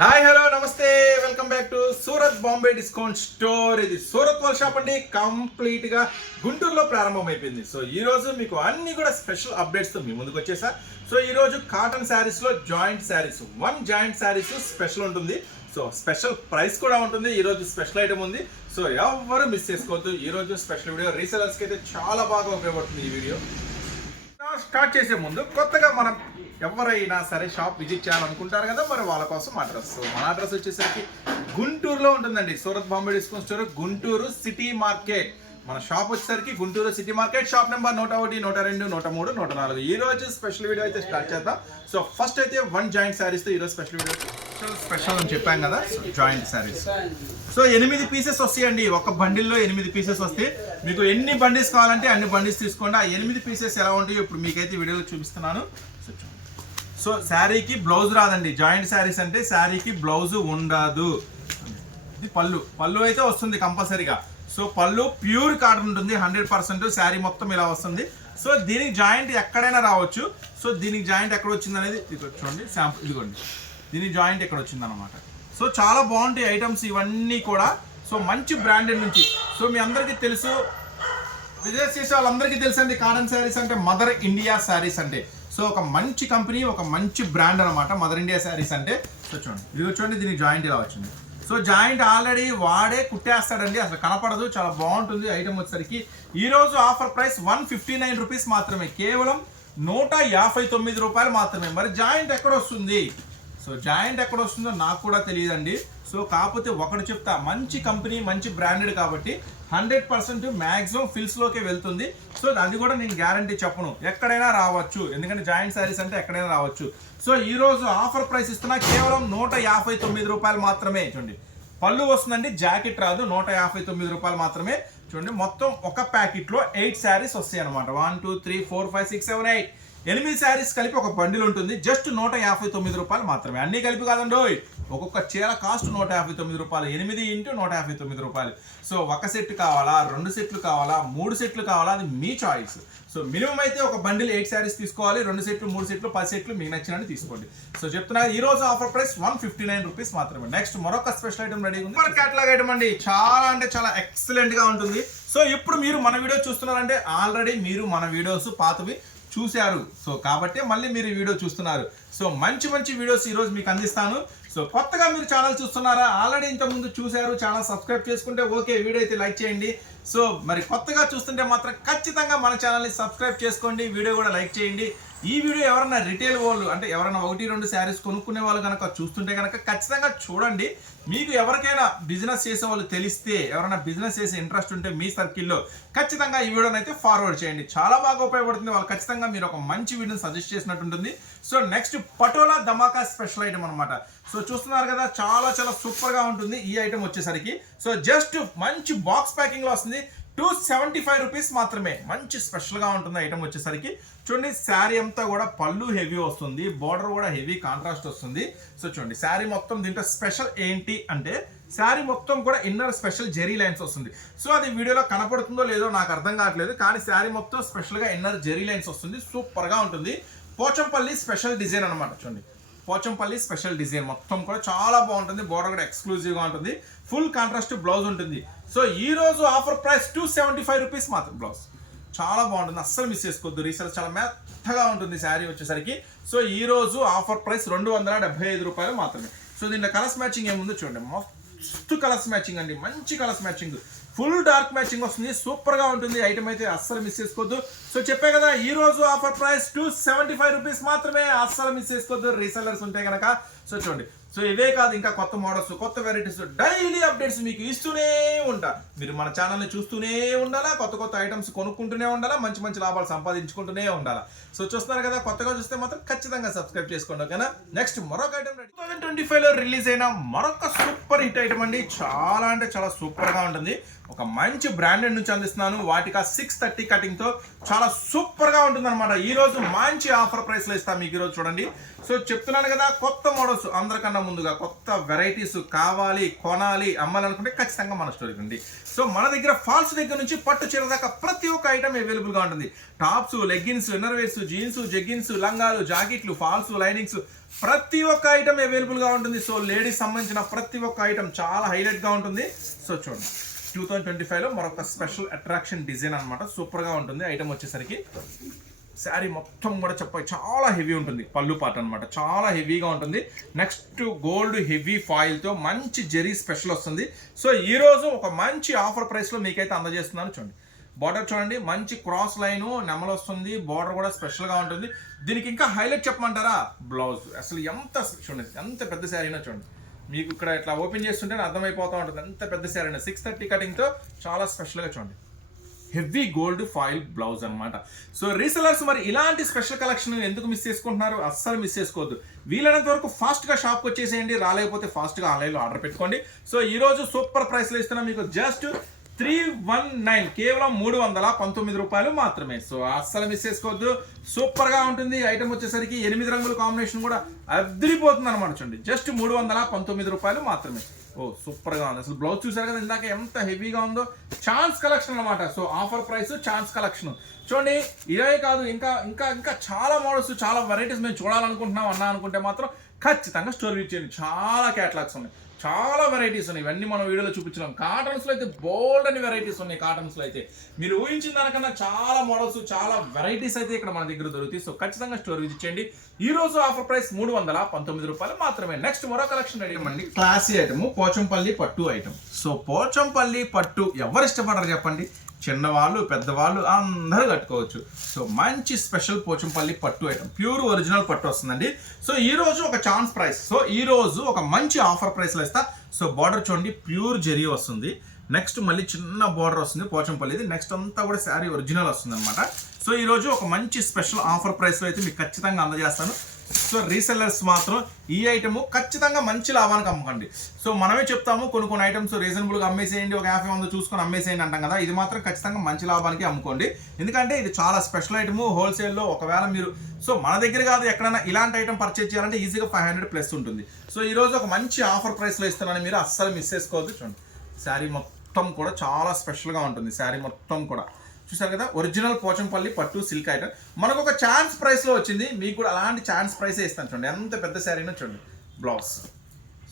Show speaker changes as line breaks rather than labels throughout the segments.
Hi hello నమస్తే. Welcome back to Surat Bombay discount store ఇది సూరత్ వాల్ షాప్ అండి. కంప్లీట్గా గుంటూరులో ప్రారంభమైపోయింది. సో ఈ రోజు మీకు అన్ని కూడా స్పెషల్ అప్డేట్స్తో మీ ముందుకు వచ్చేసా. సో ఈ రోజు కాటన్ శారీస్లో joint saris one joint saris special ఉంటుంది. సో స్పెషల్ ప్రైస్ కూడా ఉంటుంది. ఈ రోజు స్పెషల్ ఐటమ్ ఉంది. సో ఎవరు మిస్ చేసుకోవద్దు. ఈ రోజు స్పెషల్ వీడియో రీసెలర్స్కి అయితే చాలా బాగా ఉపయోగపడుతుంది ఈ వీడియో స్టార్ట్ చేసే ముందు కొత్తగా మనం ఎవరైనా సరే షాప్ విజిట్ చేయాలనుకుంటారు కదా మరి వాళ్ళ కోసం అడ్రస్. మన అడ్రస్ వచ్చేసరికి గుంటూరులో ఉంటుందండి. Surat Bombay discount store Guntur city market. మన షాప్ వచ్చేసరికి Guntur city market shop number నూట ఒకటి నూట రెండు నూట మూడు నూట నాలుగు. ఈ రోజు స్పెషల్ వీడియో అయితే స్టార్ట్ చేద్దాం. సో ఫస్ట్ అయితే వన్ జాయింట్ శారీస్తో ఈ రోజు స్పెషల్ వీడియో. స్పెషల్ అని చెప్పాం కదా జాయింట్ శారీస్ సో ఎనిమిది పీసెస్ వస్తాయండి. ఒక బండిల్లో ఎనిమిది పీసెస్ వస్తాయి. మీకు ఎన్ని బండిల్స్ కావాలంటే అన్ని బండిల్స్ తీసుకోండి. ఆ ఎనిమిది పీసెస్ ఎలా ఉంటాయో ఇప్పుడు మీకైతే వీడియోలో చూపిస్తున్నాను. సో చూడండి. సో శారీకి బ్లౌజ్ రాదండి. జాయింట్ శారీస్ అంటే శారీకి బ్లౌజ్ ఉండదు. ఇది పళ్ళు. పళ్ళు అయితే వస్తుంది కంపల్సరీగా. సో పళ్ళు ప్యూర్ కాటన్ ఉంటుంది. హండ్రెడ్ పర్సెంట్ శారీ మొత్తం ఇలా వస్తుంది. సో దీనికి జాయింట్ ఎక్కడైనా రావచ్చు. సో దీనికి జాయింట్ ఎక్కడ వచ్చింది అనేది ఇది చూడండి శాంపుల్ ఇదిగోండి. దీని జాయింట్ ఎక్కడ వచ్చింది అనమాట సో చాలా బాగుంటాయి ఐటమ్స్ ఇవన్నీ కూడా. సో మంచి బ్రాండెడ్ నుంచి. సో మీ అందరికీ తెలుసు. బిజినెస్ చేసే వాళ్ళందరికీ తెలుసండి కాటన్ శారీస్ అంటే మదర్ ఇండియా శారీస్ అంటే. సో ఒక మంచి కంపెనీ ఒక మంచి బ్రాండ్ అనమాట మదర్ ఇండియా శారీస్ అంటే. సో చూడండి ఇది చూడండి దీనికి జాయింట్ ఇలా వచ్చింది. సో జాయింట్ ఆల్రెడీ వాడే కుట్టేస్తాడండి అసలు కనపడదు చాలా బాగుంటుంది ఐటమ్ వచ్చేసరికి. ఈరోజు offer price one fifty nine rupees మాత్రమే కేవలం నూట యాభై తొమ్మిది రూపాయలు మాత్రమే. మరి జాయింట్ ఎక్కడ వస్తుంది? సో జాయింట్ ఎక్కడ వస్తుందో నాకు కూడా తెలియదండి. సో కాకపోతే ఒకటి చెప్తా మంచి కంపెనీ మంచి బ్రాండెడ్ కాబట్టి హండ్రెడ్ పర్సెంట్ మ్యాక్సిమం ఫిల్స్లోకే వెళ్తుంది. సో అది కూడా నేను గ్యారంటీ చెప్పను. ఎక్కడైనా రావచ్చు. ఎందుకంటే జాయింట్ శారీస్ అంటే ఎక్కడైనా రావచ్చు. సో ఈ రోజు ఆఫర్ ప్రైస్ ఇస్తున్నా కేవలం నూట యాభై తొమ్మిది రూపాయలు మాత్రమే చూడండి. పళ్ళు వస్తుందండి జాకెట్ రాదు నూట యాభై తొమ్మిది రూపాయలు మాత్రమే. చూడండి మొత్తం ఒక ప్యాకెట్లో ఎయిట్ శారీస్ వస్తాయి అనమాట one two three four five six seven eight ఎనిమిది శారీస్ కలిపి ఒక బండిల్ ఉంటుంది. జస్ట్ నూట యాభై తొమ్మిది రూపాయలు మాత్రమే. అన్నీ కలిపి కాదండి ఒక్కొక్క చీర కాస్ట్ నూట యాభై తొమ్మిది రూపాయలు ఎనిమిది ఇంటూ నూట యాభై తొమ్మిది రూపాయలు. సో ఒక సెట్ కావాలా రెండు సెట్లు కావాలా మూడు సెట్లు కావాలా అది మీ చాయిస్ సో మినిమం అయితే ఒక బండిల్ ఎయిట్ శారీస్ తీసుకోవాలి రెండు సెట్లు మూడు సెట్లు పది సెట్లు మీకు నచ్చినట్టు తీసుకోండి. సో చెప్తున్నా ఈ రోజు offer price one fifty nine rupees మాత్రమే. నెక్స్ట్ మరొక స్పెషల్ ఐటమ్ రెడీ ఉంది. మన క్యాటలాగ్ ఐటమ్ అండి. చాలా అంటే చాలా ఎక్సలెంట్గా ఉంటుంది. సో ఇప్పుడు మీరు మన వీడియో చూస్తున్నారంటే ఆల్రెడీ మీరు మన వీడియోస్ పాతవి. చూశారు. సో కాబట్టి మళ్ళీ మీరు వీడియో చూస్తున్నారు. సో మంచి మంచి వీడియోస్ ఈరోజు మీకు అందిస్తాను. సో కొత్తగా మీరు ఛానల్ చూస్తున్నారా? ఆల్రెడీ ఇంతకుముందు చూశారు. ఛానల్ సబ్స్క్రైబ్ చేసుకుంటే ఓకే. వీడియో అయితే లైక్ చేయండి. సో మరి కొత్తగా చూస్తుంటే మాత్రం ఖచ్చితంగా మన ఛానల్ని సబ్స్క్రైబ్ చేసుకోండి. వీడియో కూడా లైక్ చేయండి. ఈ వీడియో ఎవరైనా రిటైల్ వాళ్ళు అంటే ఎవరైనా ఒకటి రెండు శారీస్ కొనుక్కునే వాళ్ళు కనుక చూస్తుంటే కనుక ఖచ్చితంగా చూడండి. మీకు ఎవరికైనా బిజినెస్ చేసే వాళ్ళు తెలిస్తే ఎవరైనా బిజినెస్ చేసే ఇంట్రెస్ట్ ఉంటే మీ సర్కిల్లో ఖచ్చితంగా ఈ వీడియోని అయితే ఫార్వర్డ్ చేయండి. చాలా బాగా ఉపయోగపడుతుంది. వాళ్ళు ఖచ్చితంగా మీరు ఒక మంచి వీడియోని సజెస్ట్ చేసినట్టు ఉంటుంది. So next Patola Dhamaka special item అనమాట సో చూస్తున్నారు కదా చాలా చాలా సూపర్గా ఉంటుంది ఈ ఐటమ్ వచ్చేసరికి. సో జస్ట్ మంచి బాక్స్ ప్యాకింగ్లో వస్తుంది. టూ సెవెంటీ ఫైవ్ రూపీస్ మాత్రమే. మంచి స్పెషల్గా ఉంటుంది ఐటమ్ వచ్చేసరికి. చూడండి శారీ అంతా కూడా పళ్ళు హెవీ వస్తుంది. బార్డర్ కూడా హెవీ కాంట్రాస్ట్ వస్తుంది. సో చూడండి శారీ మొత్తం దీంట్లో స్పెషల్ ఏంటి అంటే శారీ మొత్తం కూడా ఇన్నర్ స్పెషల్ జెరీ లైన్స్ వస్తుంది. సో అది వీడియోలో కనపడుతుందో లేదో నాకు అర్థం కావట్లేదు. కానీ శారీ మొత్తం స్పెషల్గా ఇన్నర్ జెరీ లైన్స్ వస్తుంది. సూపర్గా ఉంటుంది. పోచంపల్లి స్పెషల్ డిజైన్ అనమాట చూడండి. పోచంపల్లి స్పెషల్ డిజైన్ మొత్తం కూడా చాలా బాగుంటుంది. బోర్డర్ కూడా ఎక్స్క్లూజివ్గా ఉంటుంది. ఫుల్ కాంట్రాస్ట్ బ్లౌజ్ ఉంటుంది. సో ఈ రోజు offer price two seventy five rupees మాత్రం బ్లౌజ్. చాలా బాగుంటుంది. అస్సలు మిస్ చేసుకోవద్దు. రీసెల్ చాలా మెత్తగా ఉంటుంది శారీ వచ్చేసరికి. సో ఈ రోజు ఆఫర్ ప్రైస్ రెండు వందల డెబ్బై ఐదు రూపాయలు మాత్రమే. సో దీంట్లో కలర్స్ మ్యాచింగ్ ఏముందో చూడండి. మస్తు కలర్స్ మ్యాచింగ్ అండి. మంచి colours matching. Full dark matching వస్తుంది. సూపర్గా ఉంటుంది. ఐటమ్ అయితే అస్సలు మిస్ చేసుకోవద్దు. సో చెప్పే కదా ఈ రోజు offer price two seventy five rupees మాత్రమే. అస్సలు మిస్ చేసుకోవద్దు. రీసెలర్స్ ఉంటే కనుక సో చూడండి. సో ఇవే కాదు ఇంకా కొత్త మోడల్స్ కొత్త వెరైటీస్ డైలీ అప్డేట్స్ మీకు ఇస్తూనే ఉంటా. మీరు మన ఛానల్ని చూస్తూనే ఉండాలా కొత్త కొత్త ఐటమ్స్ కొనుక్కుంటూనే ఉండాలా మంచి మంచి లాభాలు సంపాదించుకుంటూనే ఉండాలా. సో చూస్తున్నారు కదా కొత్తగా చూస్తే మాత్రం ఖచ్చితంగా సబ్స్క్రైబ్ చేసుకోండి ఓకేనా? నెక్స్ట్ మరొక ఐటమ్ టూ థౌసండ్ ట్వంటీ ఫైవ్లో రిలీజ్ అయిన మరొక సూపర్ హిట్ ఐటమ్ అండి. చాలా అంటే చాలా సూపర్గా ఉంటుంది. ఒక మంచి బ్రాండెడ్ నుంచి అందిస్తున్నాను. వాటికి సిక్స్ థర్టీ కటింగ్తో చాలా సూపర్గా ఉంటుందన్నమాట. ఉంటుంది అనమాట మంచి ఆఫర్ ప్రైస్లో ఇస్తాం ఇస్తాను మీకు ఈరోజు రోజు చూడండి. సో చెప్తున్నాను కదా కొత్త మోడల్స్ అందరికన్నా ముందుగా కొత్త వెరైటీస్ కావాలి కొనాలి అమ్మాలనుకుంటే ఖచ్చితంగా మన స్టోరీకి ఉంది సో మన దగ్గర ఫాల్స్ దగ్గర నుంచి పట్టు చీర దాకా ప్రతి ఒక్క ఐటమ్ అవైలబుల్గా ఉంటుంది. Tops leggings innerwears jeans jeggings లంగాలు జాకెట్లు ఫాల్స్ లైనింగ్స్ ప్రతి ఒక్క ఐటమ్ అవైలబుల్గా ఉంటుంది. సో లేడీస్ సంబంధించిన ప్రతి ఒక్క ఐటమ్ చాలా హైలైట్గా ఉంటుంది. సో చూడండి. టూ థౌజండ్ ట్వంటీ ఫైవ్లో మరొక స్పెషల్ అట్రాక్షన్ డిజైన్ అనమాట సూపర్గా ఉంటుంది. ఐటమ్ వచ్చేసరికి శారీ మొత్తం కూడా చెప్ప చాలా హెవీ ఉంటుంది. పళ్ళు పాట అనమాట చాలా హెవీగా ఉంటుంది. నెక్స్ట్ గోల్డ్ హెవీ ఫాయిల్తో మంచి జెరీ స్పెషల్ వస్తుంది. సో ఈ రోజు ఒక మంచి ఆఫర్ ప్రైస్లో మీకైతే అందజేస్తున్నాను చూడండి. బార్డర్ చూడండి. మంచి క్రాస్ లైన్ నెమలు వస్తుంది. బార్డర్ కూడా స్పెషల్గా ఉంటుంది. దీనికి ఇంకా హైలైట్ చెప్పమంటారా? బ్లౌజ్ అసలు ఎంత చూడండి ఎంత పెద్ద శారీనా చూడండి. మీకు ఇక్కడ ఇట్లా ఓపెన్ చేస్తుంటే అర్థమైపోతూ ఉంటుంది. ఎంత పెద్ద శారీ సిక్స్ థర్టీ కటింగ్తో చాలా స్పెషల్గా చూడండి. హెవీ గోల్డ్ ఫాయిల్ బ్లౌజ్ అనమాట సో రీసెలర్స్ మరి ఇలాంటి స్పెషల్ కలెక్షన్ ఎందుకు మిస్ చేసుకుంటున్నారు? అస్సలు మిస్ చేసుకోవద్దు. వీలైనంత వరకు ఫాస్ట్గా షాప్కి వచ్చేసేయండి. రాలేకపోతే ఫాస్ట్గా ఆన్లైన్లో ఆర్డర్ పెట్టుకోండి. సో ఈరోజు సూపర్ ప్రైస్లో ఇస్తున్నా మీకు జస్ట్ త్రీ వన్ నైన్. కేవలం మూడు వందల పంతొమ్మిది రూపాయలు మాత్రమే. సో అస్సలు మిస్ చేసుకోవద్దు. సూపర్గా ఉంటుంది. ఐటమ్ వచ్చేసరికి ఎనిమిది రంగుల కాంబినేషన్ కూడా అద్దరిపోతుంది అనమాట చూడండి. జస్ట్ మూడు వందల పంతొమ్మిది రూపాయలు మాత్రమే. ఓ సూపర్గా ఉంది. అసలు బ్లౌజ్ చూసారు కదా ఇందాక ఎంత హెవీగా ఉందో. ఛాన్స్ కలెక్షన్ అన్నమాట. So offer price chance collection. చూడండి ఇదే కాదు ఇంకా ఇంకా ఇంకా చాలా మోడల్స్ చాలా వెరైటీస్ మేము చూడాలనుకుంటున్నాం అన్నా అనుకుంటే మాత్రం ఖచ్చితంగా స్టోర్ చేయండి. చాలా క్యాటలాగ్స్ ఉన్నాయి. చాలా వెరైటీస్ ఉన్నాయి. ఇవన్నీ మనం వీడియోలో చూపించినాం. కాటన్స్లో అయితే బోల్డ్ అని వెరైటీస్ ఉన్నాయి కాటన్స్లో అయితే. మీరు ఊహించిన దానికన్నా చాలా మోడల్స్ చాలా వెరైటీస్ అయితే ఇక్కడ మన దగ్గర దొరుకుతాయి. సో ఖచ్చితంగా స్టోర్ విజిట్ చేయండి. ఈ రోజు ఆఫర్ ప్రైస్ మూడు వందల పంతొమ్మిది రూపాయలు మాత్రమే. నెక్స్ట్ మరో కలెక్షన్ రెడీ అండి క్లాసీ ఐటమ్ పోచంపల్లి పట్టు ఐటమ్ సో పోచంపల్లి పట్టు ఎవరు ఇష్టపడరు చెప్పండి? చిన్నవాళ్ళు పెద్దవాళ్ళు అందరూ కట్టుకోవచ్చు. సో మంచి స్పెషల్ పోచంపల్లి పట్టు ఐటమ్ ప్యూర్ ఒరిజినల్ పట్టు వస్తుందండి. సో ఈ రోజు ఒక ఛాన్స్ ప్రైస్ సో ఈ రోజు ఒక మంచి ఆఫర్ ప్రైస్లో ఇస్తా. సో బార్డర్ చూడండి ప్యూర్ జెరీ వస్తుంది. నెక్స్ట్ మళ్ళీ చిన్న బార్డర్ వస్తుంది పోచంపల్లిది. నెక్స్ట్ అంతా కూడా శారీ ఒరిజినల్ వస్తుంది అనమాట సో ఈ రోజు ఒక మంచి స్పెషల్ ఆఫర్ ప్రైస్లో అయితే మీకు ఖచ్చితంగా అందజేస్తాను. సో రీసెల్లర్స్ మాత్రం ఈ ఐటమ్ ఖచ్చితంగా మంచి లాభానికి అమ్మకండి. సో మనమే చెప్తాము కొన్ని కొన్ని ఐటమ్స్ రీజనబుల్గా అమ్మేసేయండి ఒక యాభై వంద చూసుకొని అమ్మేసేయండి అంటాం కదా ఇది మాత్రం ఖచ్చితంగా మంచి లాభానికి అమ్ముకోండి. ఎందుకంటే ఇది చాలా స్పెషల్ ఐటమ్ హోల్సేల్లో ఒకవేళ మీరు సో మన దగ్గర కాదు ఎక్కడైనా ఇలాంటి ఐటమ్ పర్చేజ్ చేయాలంటే ఈజీగా ఫైవ్ హండ్రెడ్ ప్లస్ ఉంటుంది. సో ఈరోజు ఒక మంచి ఆఫర్ ప్రైస్లో ఇస్తున్నాను మీరు అస్సలు మిస్ చేసుకోవద్దు. చూడండి శారీ మొత్తం కూడా చాలా స్పెషల్గా ఉంటుంది శారీ మొత్తం కూడా. చూసారు కదా? ఒరిజినల్ పోచంపల్లి పట్టు సిల్క్ ఐటమ్ మనకు ఒక ఛాన్స్ ప్రైస్లో వచ్చింది. మీకు కూడా అలాంటి ఛాన్స్ ప్రైసే ఇస్తాను చూడండి. ఎంత పెద్ద శారీనో చూడండి. బ్లౌజ్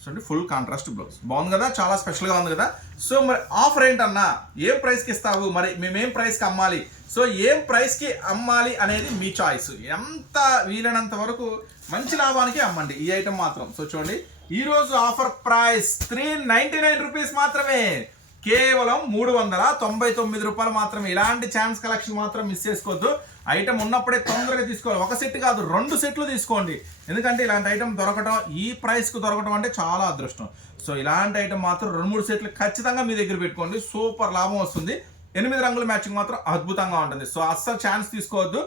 చూడండి ఫుల్ కాంట్రాస్ట్ బ్లౌజ్ బాగుంది కదా? చాలా స్పెషల్గా ఉంది కదా? సో మరి ఆఫర్ ఏంటన్నా? ఏం ప్రైస్కి ఇస్తావు? మరి మేమేం ప్రైస్కి అమ్మాలి? సో ఏం ప్రైస్కి అమ్మాలి అనేది మీ చాయిస్ ఎంత వీలైనంత వరకు మంచి లాభానికి అమ్మండి. ఈ ఐటమ్ మాత్రం. సో చూడండి. ఈరోజు offer price three ninety nine rupees మాత్రమే. కేవలం మూడు వందల తొంభై తొమ్మిది రూపాయలు మాత్రమే. ఇలాంటి ఛాన్స్ కలెక్షన్ మాత్రం మిస్ చేసుకోవద్దు. ఐటమ్ ఉన్నప్పుడే తొందరగా తీసుకోవాలి. ఒక సెట్ కాదు రెండు సెట్లు తీసుకోండి. ఎందుకంటే ఇలాంటి ఐటమ్ దొరకడం ఈ ప్రైస్కి దొరకడం అంటే చాలా అదృష్టం. సో ఇలాంటి ఐటమ్ మాత్రం రెండు మూడు సెట్లు ఖచ్చితంగా మీ దగ్గర పెట్టుకోండి. సూపర్ లాభం వస్తుంది. ఎనిమిది రంగుల మ్యాచింగ్ మాత్రం అద్భుతంగా ఉంటుంది. సో అస్సలు ఛాన్స్ తీసుకోవద్దు.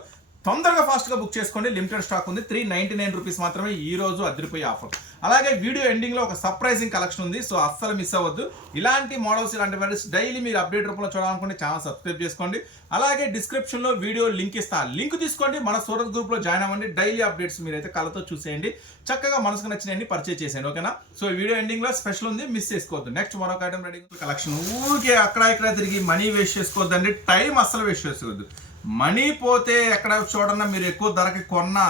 తొందరగా ఫాస్ట్గా బుక్ చేసుకోండి. లిమిటెడ్ స్టాక్ ఉంది. త్రీ నైంటీ నైన్ రూపీస్ మాత్రమే ఈ రోజు అదిరిపోయే ఆఫర్. అలాగే వీడియో ఎండింగ్లో ఒక సర్ప్రైజింగ్ కలెక్షన్ ఉంది. సో అస్సలు మిస్ అవ్వద్దు. ఇలాంటి మోడల్స్ ఇలాంటి వెరైటీస్ డైలీ మీరు అప్డేట్ రూపంలో చూడాలనుకుంటే ఛానల్ సబ్స్క్రైబ్ చేసుకోండి. అలాగే డిస్క్రిప్షన్లో వీడియో లింక్ ఇస్తా. లింక్ తీసుకోండి. మన సూరత్ గ్రూప్లో జాయిన్ అవ్వండి. డైలీ అప్డేట్స్ మీరైతే కళ్ళతో చూసేయండి. చక్కగా మనసుకు నచ్చినవి పర్చేజ్ చేసేయండి. ఓకేనా? సో వీడియో ఎండింగ్లో స్పెషల్ ఉంది. మిస్ చేసుకోవద్దు. నెక్స్ట్ మరొక ఐటమ్ రెడీ కలెక్షన్ ఊరికే అక్కడ ఇక్కడ తిరిగి మనీ వేస్ట్ చేసుకోవద్దండి. టైం అస్సలు వేస్ట్ చేసుకోవద్దు. మనీ పోతే ఎక్కడ చూడన్నా మీరు ఎక్కువ ధరకి కొన్నా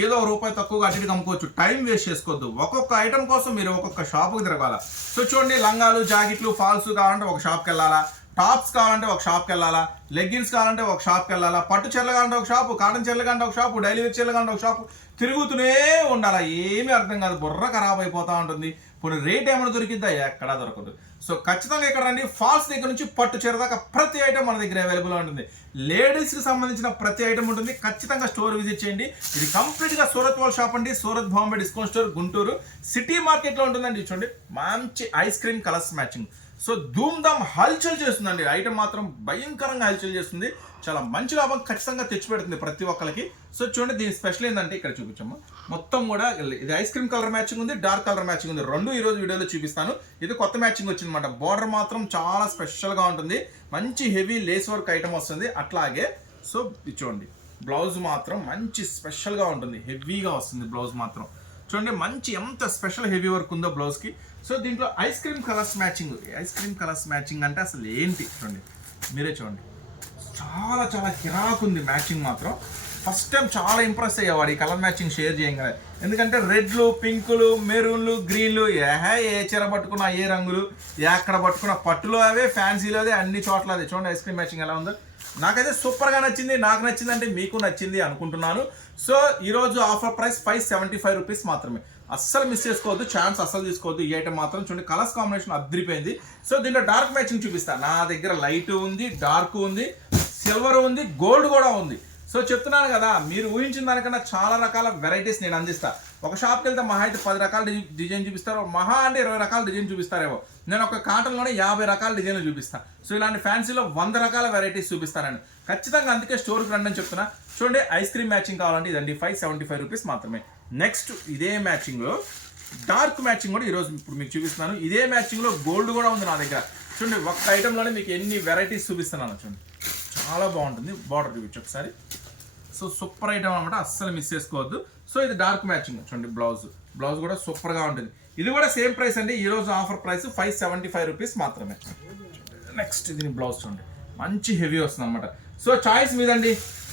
ఏదో రూపాయి తక్కువగా అటు అమ్ముకోవచ్చు. టైం వేస్ట్ చేసుకోవద్దు. ఒక్కొక్క ఐటమ్ కోసం మీరు ఒక్కొక్క షాపుకి తిరగాల. సో చూడండి లంగాలు జాకెట్లు ఫాల్స్ కావాలంటే ఒక షాప్కి వెళ్ళాలా టాప్స్ కావాలంటే ఒక షాప్కి వెళ్ళాలా లెగ్గిన్స్ కావాలంటే ఒక షాప్కి వెళ్ళాలా పట్టు చీరలు కావాలంటే ఒక షాపు కాటన్ చీరలు కావాలంటే ఒక షాపు డైలీ వేర్ చీరలు కావాలంటే ఒక షాపు తిరుగుతూనే ఉండాలా? ఏమీ అర్థం కాదు. బుర్ర ఖరాబ్ అయిపోతూ ఉంటుంది. ఇప్పుడు రేట్ ఏమైనా దొరికిద్దా? ఎక్కడా దొరకదు. సో ఖచ్చితంగా ఇక్కడ రండి. ఫాల్స్ దగ్గర నుంచి పట్టు చీర దాకా ప్రతి ఐటమ్ మన దగ్గర అవైలబుల్ ఉంటుంది. లేడీస్కి సంబంధించిన ప్రతి ఐటమ్ ఉంటుంది. ఖచ్చితంగా స్టోర్ విజిట్ చేయండి. ఇది కంప్లీట్గా సూరత్ వాల్ షాప్ అండి. Surat Bombay discount store Guntur. City మార్కెట్లో ఉంటుందండి. చూడండి. మంచి ice cream colours matching so ధూమ్ ధామ్ హల్చల్ చేస్తుందండి. ఐటమ్ మాత్రం భయంకరంగా హల్చల్ చేస్తుంది. చాలా మంచి లాభం ఖచ్చితంగా తెచ్చిపెడుతుంది ప్రతి ఒక్కరికి సో చూడండి దీని స్పెషల్ ఏంటంటే ఇక్కడ చూపించమ్మా. మొత్తం కూడా ఇది ఐస్ క్రీమ్ కలర్ మ్యాచింగ్ ఉంది డార్క్ కలర్ మ్యాచింగ్ ఉంది. రెండు ఈ రోజు వీడియోలో చూపిస్తాను. ఇది కొత్త మ్యాచింగ్ వచ్చిందన్నమాట. బార్డర్ మాత్రం చాలా స్పెషల్గా ఉంటుంది. మంచి హెవీ లేస్ వర్క్ ఐటమ్ వస్తుంది. అట్లాగే సో చూడండి. బ్లౌజ్ మాత్రం మంచి స్పెషల్గా ఉంటుంది. హెవీగా వస్తుంది బ్లౌజ్ మాత్రం. చూడండి మంచి ఎంత స్పెషల్ హెవీ వర్క్ ఉందో బ్లౌజ్కి సో దీంట్లో ice cream colours matching ice cream colours matching అంటే అసలు ఏంటి? చూడండి. మీరే చూడండి. చాలా చాలా కిరాకు ఉంది మ్యాచింగ్ మాత్రం. ఫస్ట్ టైం చాలా ఇంప్రెస్ అయ్యేవాడు ఈ కలర్ మ్యాచింగ్ షేర్ చేయగానే. ఎందుకంటే రెడ్లు పింకులు మెరూన్లు గ్రీన్లు ఏహే ఏ చీర పట్టుకున్నా ఏ రంగులు ఎక్కడ పట్టుకున్న పట్టులో అవే ఫ్యాన్సీలో అదే అన్ని చోట్ల అదే చూడండి ఐస్ క్రీమ్ మ్యాచింగ్ ఎలా ఉందో. నాకైతే సూపర్గా నచ్చింది. నాకు నచ్చింది అంటే మీకు నచ్చింది అనుకుంటున్నాను. సో ఈరోజు offer price five seventy five rupees మాత్రమే. అస్సలు మిస్ చేసుకోవద్దు. ఛాన్స్ అస్సలు తీసుకోవద్దు. ఈ ఐటమ్ మాత్రం చూడండి కలర్స్ కాంబినేషన్ అద్దరిపోయింది సో దీంట్లో డార్క్ మ్యాచింగ్ చూపిస్తాను నా దగ్గర లైట్ ఉంది డార్క్ ఉంది. సిల్వర్ ఉంది గోల్డ్ కూడా ఉంది. సో చెప్తున్నాను కదా మీరు ఊహించిన దానికన్నా చాలా రకాల వెరైటీస్ నేను అందిస్తా. ఒక షాప్కి వెళ్తే మహా అయితే పది రకాల డిజైన్ చూపిస్తారు మహా అంటే ఇరవై రకాల డిజైన్ చూపిస్తారేమో. నేను ఒక కాటన్లోనే యాభై రకాల డిజైన్లు చూపిస్తాను సో ఇలాంటి ఫ్యాన్సీలో వంద రకాల వెరైటీస్ చూపిస్తానండి ఖచ్చితంగా అందుకే స్టోర్కి రండి అని చెప్తున్నా. చూడండి ఐస్ క్రీమ్ మ్యాచింగ్ కావాలంటే ఇదండి ఫైవ్ సెవెంటీ ఫైవ్ రూపీస్ మాత్రమే. నెక్స్ట్ ఇదే మ్యాచింగ్లో డార్క్ మ్యాచింగ్ కూడా ఈరోజు ఇప్పుడు మీకు చూపిస్తున్నాను. ఇదే మ్యాచింగ్లో గోల్డ్ కూడా ఉంది నా దగ్గర. చూడండి ఒక్క ఐటెంలోనే మీకు ఎన్ని వెరైటీస్ చూపిస్తున్నాను చూడండి. చాలా బాగుంటుంది బార్డర్ చూపించు ఒకసారి సో సూపర్ ఐటమ్ అనమాట అస్సలు మిస్ చేసుకోవద్దు. సో ఇది డార్క్ మ్యాచింగ్ చూడండి బ్లౌజ్. బ్లౌజ్ కూడా సూపర్గా ఉంటుంది. ఇది కూడా సేమ్ ప్రైస్ అండి ఈ రోజు offer price five seventy five rupees మాత్రమే. నెక్స్ట్ దీని బ్లౌజ్ చూడండి. మంచి హెవీ వస్తుంది అనమాట సో చాయిస్ మీదండి.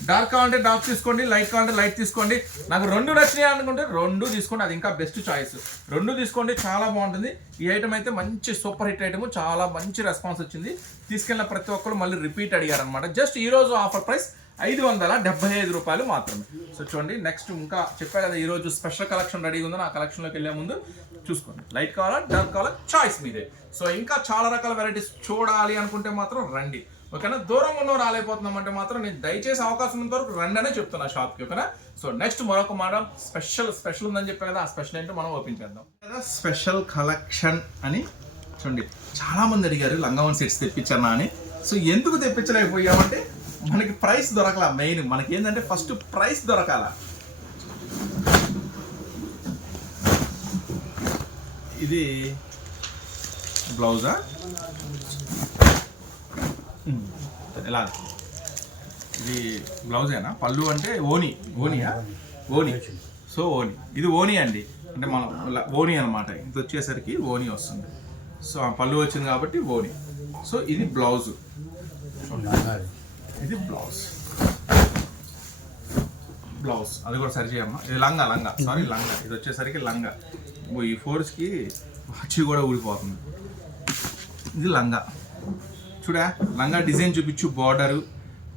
డార్క్ కావాలంటే డార్క్ తీసుకోండి లైట్ కావాలంటే లైట్ తీసుకోండి. నాకు రెండు నచ్చినాయి అనుకుంటే రెండు తీసుకోండి అది ఇంకా బెస్ట్ చాయిస్ రెండు తీసుకోండి చాలా బాగుంటుంది. ఈ ఐటమ్ అయితే మంచి సూపర్ హిట్ ఐటమ్ చాలా మంచి రెస్పాన్స్ వచ్చింది. తీసుకెళ్ళిన ప్రతి ఒక్కరు మళ్ళీ రిపీట్ అడిగారు అనమాట జస్ట్ ఈ రోజు ఆఫర్ ప్రైస్ ఐదు వందల డెబ్బై ఐదు రూపాయలు మాత్రమే. సో చూడండి నెక్స్ట్ ఇంకా చెప్పా కదా ఈరోజు స్పెషల్ కలెక్షన్ రెడీగా ఉందో నా కలెక్షన్లోకి వెళ్ళే ముందు చూసుకోండి. లైట్ కావాలా డార్క్ కావాలా చాయిస్ మీదే. సో ఇంకా చాలా రకాల వెరైటీస్ చూడాలి అనుకుంటే మాత్రం రండి. ఓకేనా? దూరం ఉన్న రాలేకపోతున్నాం అంటే మాత్రం నేను దయచేసి అవకాశం ఉన్నంత వరకు రండి అనే చెప్తున్నా షాప్కి ఓకేనా? సో నెక్స్ట్ మరొక మాట స్పెషల్ స్పెషల్ ఉందని చెప్పా కదా ఆ స్పెషల్ ఏంటో మనం ఓపెన్ చేద్దాం. స్పెషల్ కలెక్షన్ అని చూడండి. చాలా మంది అడిగారు లంగావన్ సెట్స్ తెప్పించానా అని. సో ఎందుకు తెప్పించలేకపోయామంటే మనకి ప్రైస్ దొరకలా మెయిన్ మనకి ఏంటంటే ఫస్ట్ ప్రైస్ దొరకాల. ఇది బ్లౌజా? ఎలా? ఇది బ్లౌజేనా పళ్ళు అంటే ఓని ఓనియా? ఓని. సో ఓని. ఇది ఓని అండి. అంటే మనం ఓని అనమాట ఇది వచ్చేసరికి ఓని వస్తుంది. సో ఆ పళ్ళు వచ్చింది కాబట్టి ఓని. సో ఇది బ్లౌజ్ ఇది బ్లౌజ్ బ్లౌజ్ అది కూడా సరి చేయమ్మా. ఇది లంగా లంగా. సారీ లంగా. ఇది వచ్చేసరికి లంగా. ఈ ఫోర్స్కి వచ్చి కూడా ఊడిపోతుంది ఇది లంగా. చూడా లంగా డిజైన్ చూపించు బార్డరు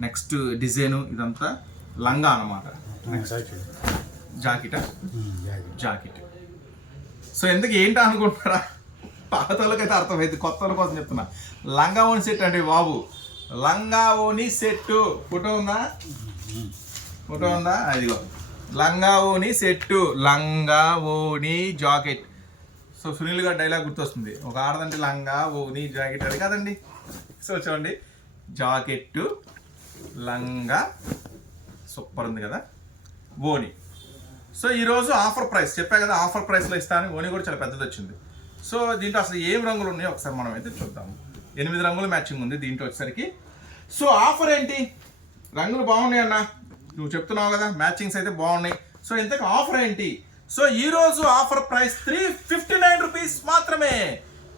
నెక్స్ట్ డిజైను ఇదంతా లంగా అన్నమాట. జాకెటా. జాకెట్? సో ఎందుకు ఏంటా అనుకుంటున్నారా? పాత వాళ్ళకైతే అర్థమైంది కొత్త వాళ్ళ కోసం చెప్తున్నా. లంగా ఓని సెట్ అండి బాబు లంగా ఓని సెట్ ఫోటో ఉందా? ఫోటో ఉందా? అదిగో లంగా ఓని సెట్ లంగా ఓని జాకెట్. సో సునీల్ గారు డైలాగ్ గుర్తొస్తుంది. ఒక ఆడదంటే లంగా ఓని జాకెట్ అది కాదండి. సో చూడండి. జాకెట్ లంగా సూపర్ ఉంది కదా. ఓని. సో ఈరోజు ఆఫర్ ప్రైస్ చెప్పా కదా ఆఫర్ ప్రైస్లో ఇస్తాను ఓని కూడా చాలా పెద్దది వచ్చింది. సో దీంట్లో అసలు ఏం రంగులు ఉన్నాయో ఒకసారి మనం అయితే చూద్దాము ఎనిమిది రంగుల మ్యాచింగ్ ఉంది దీంట్లో వచ్చేసరికి. సో ఆఫర్ ఏంటి? రంగులు బాగున్నాయి అన్న నువ్వు చెప్తున్నావు కదా మ్యాచింగ్స్ అయితే బాగున్నాయి. సో ఇంతకు ఆఫర్ ఏంటి? సో ఈ రోజు offer price three fifty nine rupees మాత్రమే.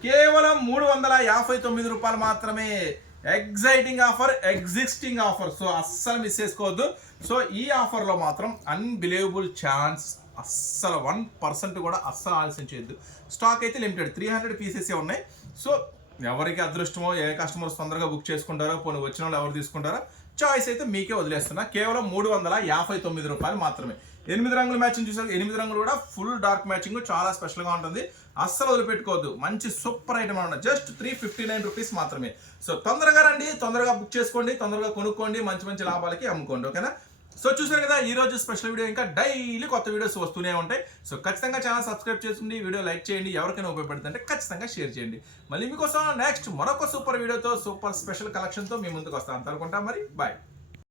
కేవలం మూడు వందల యాభై తొమ్మిది రూపాయలు మాత్రమే. Exciting offer existing offer so అస్సలు మిస్ చేసుకోవద్దు. సో ఈ ఆఫర్లో మాత్రం అన్బిలీవబుల్ ఛాన్స్ అస్సలు వన్ పర్సెంట్ కూడా అస్సలు ఆలస్యం చేయొద్దు. స్టాక్ అయితే లిమిటెడ్ త్రీ హండ్రెడ్ పీసెస్ ఉన్నాయి. సో ఎవరికి అదృష్టమో ఏ కస్టమర్స్ తొందరగా బుక్ చేసుకుంటారో పోనీ వచ్చిన వాళ్ళు ఎవరు తీసుకుంటారో చాయిస్ అయితే మీకే వదిలేస్తున్నా. కేవలం మూడు వందల యాభై తొమ్మిది రూపాయలు మాత్రమే. ఎనిమిది రంగుల మ్యాచింగ్ చూసారు ఎనిమిది రంగులు కూడా ఫుల్ డార్క్ మ్యాచింగ్ చాలా స్పెషల్గా ఉంటుంది. అస్సలు వదిలిపెట్టుకోవద్దు. మంచి సూపర్ ఐటమ్ అనమాట just three fifty nine rupees మాత్రమే. సో తొందరగా రండి తొందరగా బుక్ చేసుకోండి తొందరగా కొనుక్కోండి మంచి మంచి లాభాలకి అమ్ముకోండి. ఓకేనా? సో చూసారు కదా ఈ రోజు స్పెషల్ వీడియో ఇంకా డైలీ కొత్త వీడియోస్ వస్తూనే ఉంటాయి. సో ఖచ్చితంగా ఛానల్ సబ్స్క్రైబ్ చేసుకోండి వీడియో లైక్ చేయండి ఎవరికైనా ఉపయోగపడుతుంది ఖచ్చితంగా షేర్ చేయండి. మళ్ళీ మీకోసం నెక్స్ట్ మరొక సూపర్ వీడియోతో సూపర్ స్పెషల్ కలెక్షన్తో మీ ముందుకు వస్తాను. అనుకుంటాం మరి బాయ్